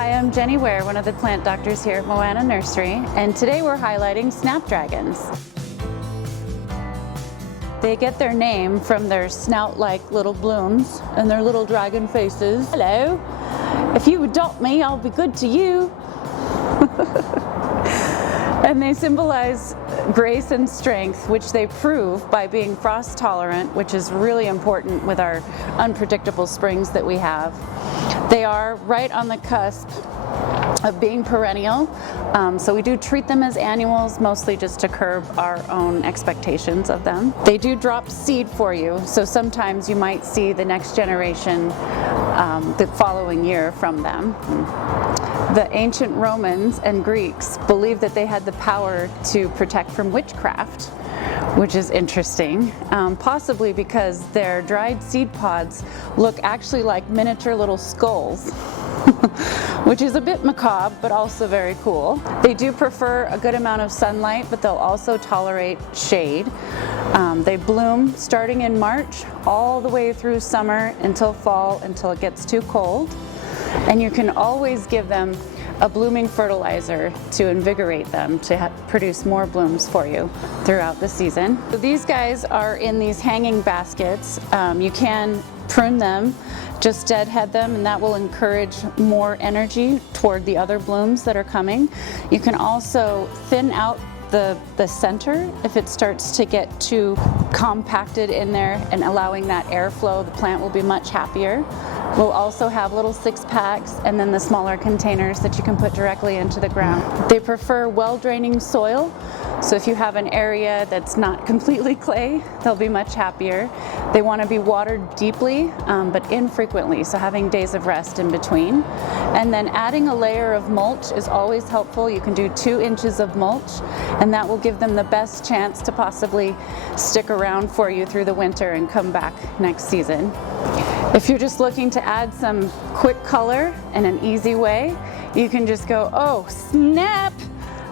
Hi, I'm Jeni Ware, one of the plant doctors here at Moana Nursery, and today we're highlighting Snapdragons. They get their name from their snout-like little blooms and their little dragon faces. Hello, if you adopt me, I'll be good to you. And they symbolize grace and strength, which they prove by being frost tolerant, which is really important with our unpredictable springs that we have. They are right on the cusp of being perennial, so we do treat them as annuals, mostly just to curb our own expectations of them. They do drop seed for you, so sometimes you might see the next generation the following year from them. The ancient Romans and Greeks believed that they had the power to protect from witchcraft, which is interesting, possibly because their dried seed pods look actually like miniature little skulls, which is a bit macabre, but also very cool. They do prefer a good amount of sunlight, but they'll also tolerate shade. They bloom starting in March all the way through summer until fall, until it gets too cold. And you can always give them a blooming fertilizer to invigorate them to produce more blooms for you throughout the season. So these guys are in these hanging baskets. You can prune them, just deadhead them, and that will encourage more energy toward the other blooms that are coming. You can also thin out the center if it starts to get too compacted in there, and allowing that airflow, the plant will be much happier. We'll also have little 6-packs and then the smaller containers that you can put directly into the ground. They prefer well-draining soil, so if you have an area that's not completely clay, they'll be much happier. They want to be watered deeply, but infrequently, so having days of rest in between. And then adding a layer of mulch is always helpful. You can do 2 inches of mulch, and that will give them the best chance to possibly stick around for you through the winter and come back next season. If you're just looking to add some quick color in an easy way, you can just go, oh snap!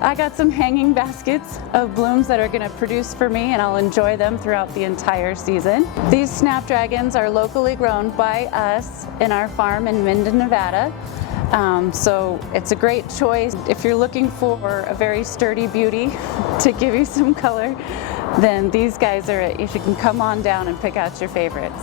I got some hanging baskets of blooms that are going to produce for me, and I'll enjoy them throughout the entire season. These Snapdragons are locally grown by us in our farm in Minden, Nevada. So it's a great choice. If you're looking for a very sturdy beauty to give you some color, then these guys are it. You can come on down and pick out your favorites.